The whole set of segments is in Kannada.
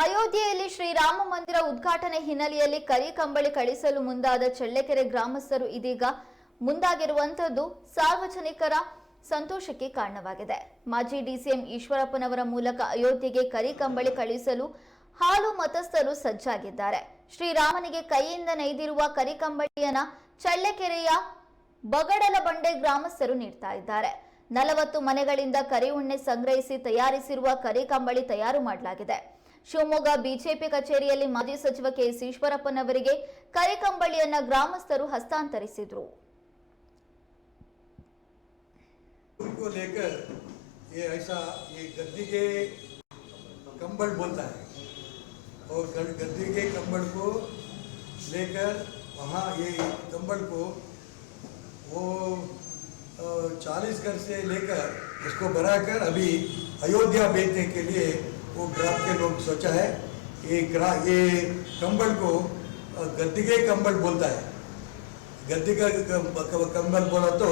ಅಯೋಧ್ಯೆಯಲ್ಲಿ ಶ್ರೀರಾಮ ಮಂದಿರ ಉದ್ಘಾಟನೆ ಹಿನ್ನೆಲೆಯಲ್ಲಿ ಕರಿ ಕಂಬಳಿ ಕಳಿಸಲು ಮುಂದಾದ ಚಳ್ಳಕೆರೆ ಗ್ರಾಮಸ್ಥರು ಇದೀಗ ಮುಂದಾಗಿರುವಂತದ್ದು ಸಾರ್ವಜನಿಕರ ಸಂತೋಷಕ್ಕೆ ಕಾರಣವಾಗಿದೆ. ಮಾಜಿ ಡಿಸಿಎಂ ಈಶ್ವರಪ್ಪನವರ ಮೂಲಕ ಅಯೋಧ್ಯೆಗೆ ಕರಿ ಕಂಬಳಿ ಕಳಿಸಲು ಹಾಲು ಮತಸ್ಥರು ಸಜ್ಜಾಗಿದ್ದಾರೆ. ಶ್ರೀರಾಮನಿಗೆ ಕೈಯಿಂದ ನೈದಿರುವ ಕರಿ ಕಂಬಳಿಯನ್ನ ಚಳ್ಳಕೆರೆಯ ಬಗಡಲ ಬಂಡೆ ಗ್ರಾಮಸ್ಥರು ನೀಡ್ತಾ ಇದ್ದಾರೆ. ನಲವತ್ತು ಮನೆಗಳಿಂದ ಕರಿ ಉಣ್ಣೆ ಸಂಗ್ರಹಿಸಿ ತಯಾರಿಸಿರುವ ಕರಿ ಕಂಬಳಿ ತಯಾರು ಮಾಡಲಾಗಿದೆ. ಶಿವಮೊಗ್ಗ ಬಿಜೆಪಿ ಕಚೇರಿಯಲ್ಲಿ ಮಾಜಿ ಸಚಿವ ಕೆಎಸ್ ಈಶ್ವರಪ್ಪನವರಿಗೆ ಕರಿ ಕಂಬಳಿಯನ್ನ ಗ್ರಾಮಸ್ಥರು ಹಸ್ತಾಂತರಿಸಿದ್ರು उनको लेकर ये ऐसा ये गद्दी के कंबल बोलता है और गद- गद्दी के कंबल को लेकर वहाँ ये कंबल को वो चालीस घर से लेकर उसको भराकर अभी अयोध्या बेचने के लिए वो ग्राम के लोग सोचा है ये ग्रा ये कंबल को अ, गद्दी के कंबल बोलता है गद्दी का कं- क- कंबल बोला तो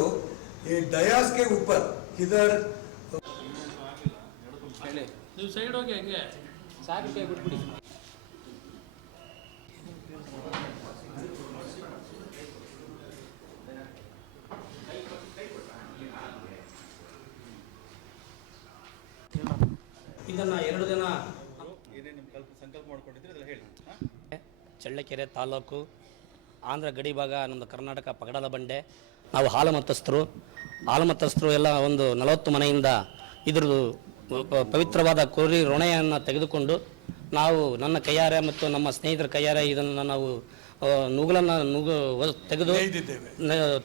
ये डयास के ऊपर किधर ಹೇಳಿ ನೀವು ಸೈಡ್ ಹೋಗಿ ಹಂಗೆ ಸಾಕು ಕೈ ಬಿಟ್ಬಿಡಿ ಇದನ್ನ ಎರಡು ದಿನ ಏನೇ ನಿಮ್ಮ ಸಂಕಲ್ಪ ಮಾಡ್ಕೊಂಡಿದ್ರೆ ಅದೆಲ್ಲ ಹೇಳಿ. ಹಾ? ಚಳ್ಳಕೆರೆ ತಾಲೂಕು ಆಂಧ್ರ ಗಡಿ ಭಾಗ ನಮ್ಮದು ಕರ್ನಾಟಕ ಪಗಡದ ಬಂಡೆ. ನಾವು ಹಾಲು ಮತಸ್ಥರು ಹಾಲು ಮತಸ್ಥರು ಎಲ್ಲ ಒಂದು ನಲವತ್ತು ಮನೆಯಿಂದ ಇದ್ರದ್ದು ಪವಿತ್ರವಾದ ಕೋರಿ ಋಣೆಯನ್ನು ತೆಗೆದುಕೊಂಡು ನಾವು ನನ್ನ ಕೈಯಾರೆ ಮತ್ತು ನಮ್ಮ ಸ್ನೇಹಿತರ ಕೈಯಾರೆ ಇದನ್ನು ನಾವು ನೂಗಲನ್ನು ನುಗ್ಗು ಒ- ತೆಗೆದು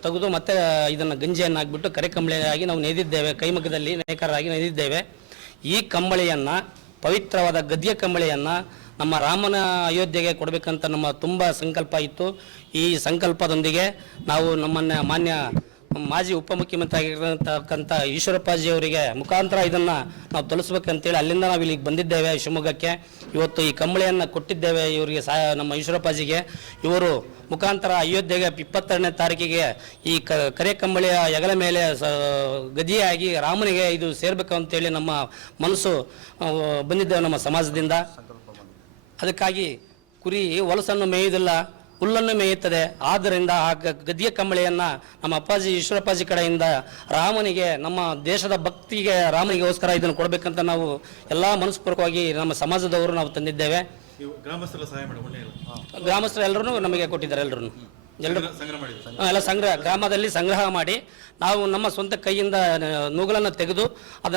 ತೆಗೆದು ಮತ್ತೆ ಇದನ್ನು ಗಂಜಿಯನ್ನು ಹಾಕ್ಬಿಟ್ಟು ಕರೆಕಂಬಳೆಯಾಗಿ ನಾವು ನೇದಿದ್ದೇವೆ ಕೈಮಗ್ಗದಲ್ಲಿ ನೇಕಾರರಾಗಿ ನೇದಿದ್ದೇವೆ ಈ ಕಂಬಳಿಯನ್ನು, ಪವಿತ್ರವಾದ ಗದ್ಯ ಕಂಬಳಿಯನ್ನು ನಮ್ಮ ರಾಮನ ಅಯೋಧ್ಯೆಗೆ ಕೊಡಬೇಕಂತ ನಮ್ಮ ತುಂಬ ಸಂಕಲ್ಪ ಇತ್ತು. ಈ ಸಂಕಲ್ಪದೊಂದಿಗೆ ನಾವು ನಮ್ಮನ್ನು ಮಾನ್ಯ ಮಾಜಿ ಉಪಮುಖ್ಯಮಂತ್ರಿ ಆಗಿರತಕ್ಕಂಥ ಈಶ್ವರಪ್ಪಾಜಿ ಅವರಿಗೆ ಮುಖಾಂತರ ಇದನ್ನು ನಾವು ತೊಲಸ್ಬೇಕಂತೇಳಿ ಅಲ್ಲಿಂದ ನಾವು ಇಲ್ಲಿಗೆ ಬಂದಿದ್ದೇವೆ ಶಿವಮೊಗ್ಗಕ್ಕೆ. ಇವತ್ತು ಈ ಕಂಬಳಿಯನ್ನು ಕೊಟ್ಟಿದ್ದೇವೆ ಇವರಿಗೆ ಸಹ ನಮ್ಮ ಈಶ್ವರಪ್ಪಾಜಿಗೆ. ಇವರು ಮುಖಾಂತರ ಅಯೋಧ್ಯೆಗೆ ಇಪ್ಪತ್ತೆರಡನೇ ತಾರೀಕಿಗೆ ಈ ಕ, ಕರೆ ಕಂಬಳಿಯ ಹೆಗಲ ಮೇಲೆ ಸ, ಗದಿಯಾಗಿ ರಾಮನಿಗೆ ಇದು ಸೇರಬೇಕು ಅಂತೇಳಿ ನಮ್ಮ ಮನಸ್ಸು ಬಂದಿದ್ದೇವೆ ನಮ್ಮ ಸಮಾಜದಿಂದ. ಅದಕ್ಕಾಗಿ ಕುರಿ ಹೊಲಸನ್ನು ಮೇಯುವುದಿಲ್ಲ. ಹುಲ್ಲನ್ನು ಮೇಯುತ್ತದೆ. ಆದ್ದರಿಂದ ಆ ಗ- ಗದ್ಯ ಕಂಬಳಿಯನ್ನು ನಮ್ಮ ಅಪ್ಪಾಜಿ ಈಶ್ವರಪ್ಪಾಜಿ ಕಡೆಯಿಂದ ರಾಮನಿಗೆ ನಮ್ಮ ದೇಶದ ಭಕ್ತಿಗೆ ರಾಮನಿಗೋಸ್ಕರ ಇದನ್ನು ಕೊಡಬೇಕಂತ ನಾವು ಎಲ್ಲ ಮನಸ್ಪೂರ್ವಕವಾಗಿ ನಮ್ಮ ಸಮಾಜದವರು ನಾವು ತಂದಿದ್ದೇವೆ. ಗ್ರಾಮಸ್ಥರ ಸಹಾಯ ಗ್ರಾಮಸ್ಥರು ಎಲ್ಲರೂ ನಮಗೆ ಕೊಟ್ಟಿದ್ದಾರೆ ಎಲ್ಲರೂ ಎಲ್ಲರೂ ಎಲ್ಲ ಸಂಗ್ರಹ ಗ್ರಾಮದಲ್ಲಿ ಸಂಗ್ರಹ ಮಾಡಿ ನಾವು ನಮ್ಮ ಸ್ವಂತ ಕೈಯಿಂದ ನೂಗಲನ್ನು ತೆಗೆದು ಅದನ್ನು